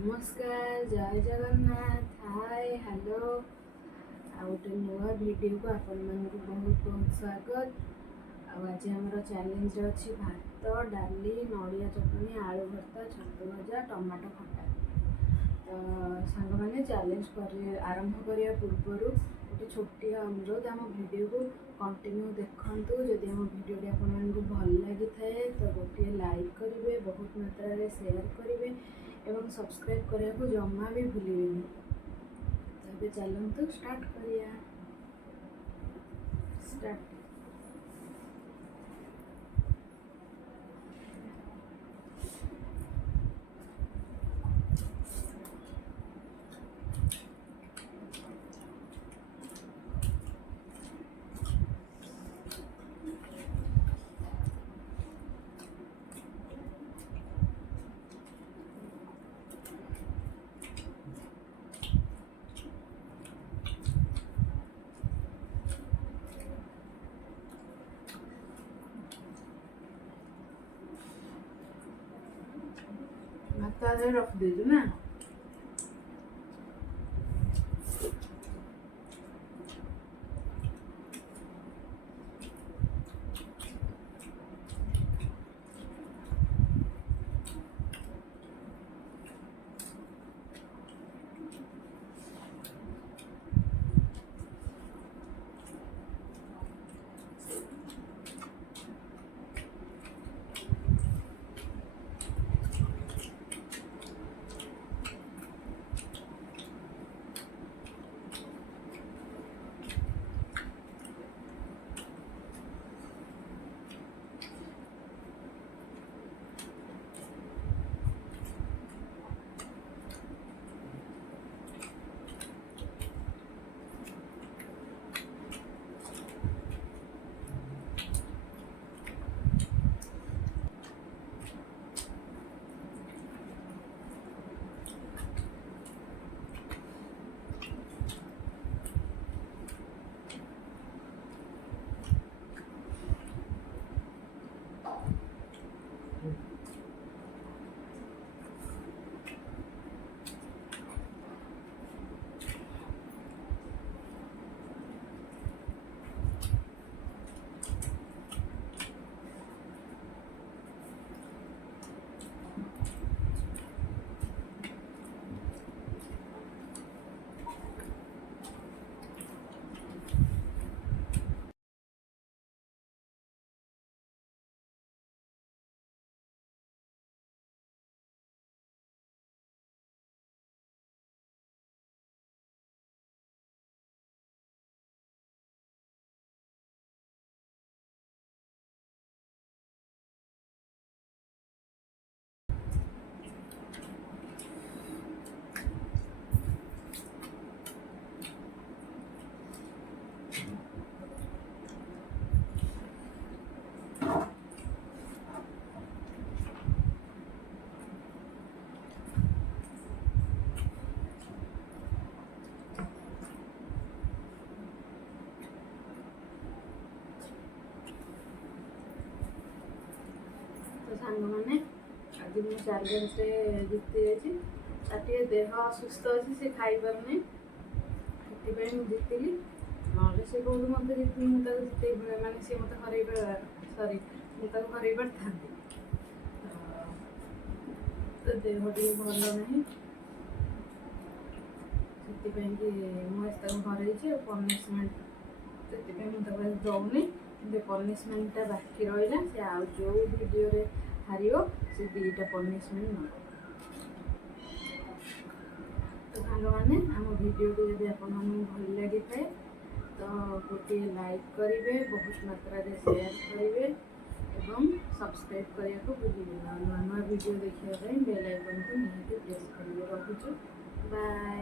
नमस्कार जय Jagannath hi hello आ गोटे नुआ वीडियो को आपण मानक बहुत बहुत स्वागत। आज आमर चैलेंज अच्छी भात डाली नड़िया चटनी आलू भर्ता छतु भजा टमाटो खटा। तो सांग मैंने चैलेंज कर आरंभ करने पूर्वर गोटे छोटिया अनुरोध आम वीडियो को कंटिन्यू देखु। जदि आम वीडियो आपको भल लगी थाए तो गोटे लाइक करेंगे, बहुत मात्रा रे शेयर करेंगे एवं सब्सक्राइब करने को जमा भी भूलिए। तो चलते स्टार्ट करिया स्टार्ट। माता रख दीजिए ना। तो सांग मैंने आज मुझे चैलेंज जीति जाती देह असुस्थ अच्छी से खाई पारनी से जीतली ना से कौन मत जिते मानने सी मत हर सरी मुझे हर पारि तो देह टे भल ना से मुझे हर पनिशमेंट से मुझे दौनी पनिशमेंटा बाकी रहा से आ जो वीडियो रे हारियो से दीटा पनिशमेंट न। तो सांग मैंने आम वीडियो को जब आप भल लगी थाए तो गोटे लाइक करेंगे, बहुत मात्रा रे शेयर करेंगे एवं सब्सक्राइब करने को भूलिए। नुआ नुआ वीडियो देखा बेल आइकन को निहाती प्रेस करेंगे। रखुछु बाय।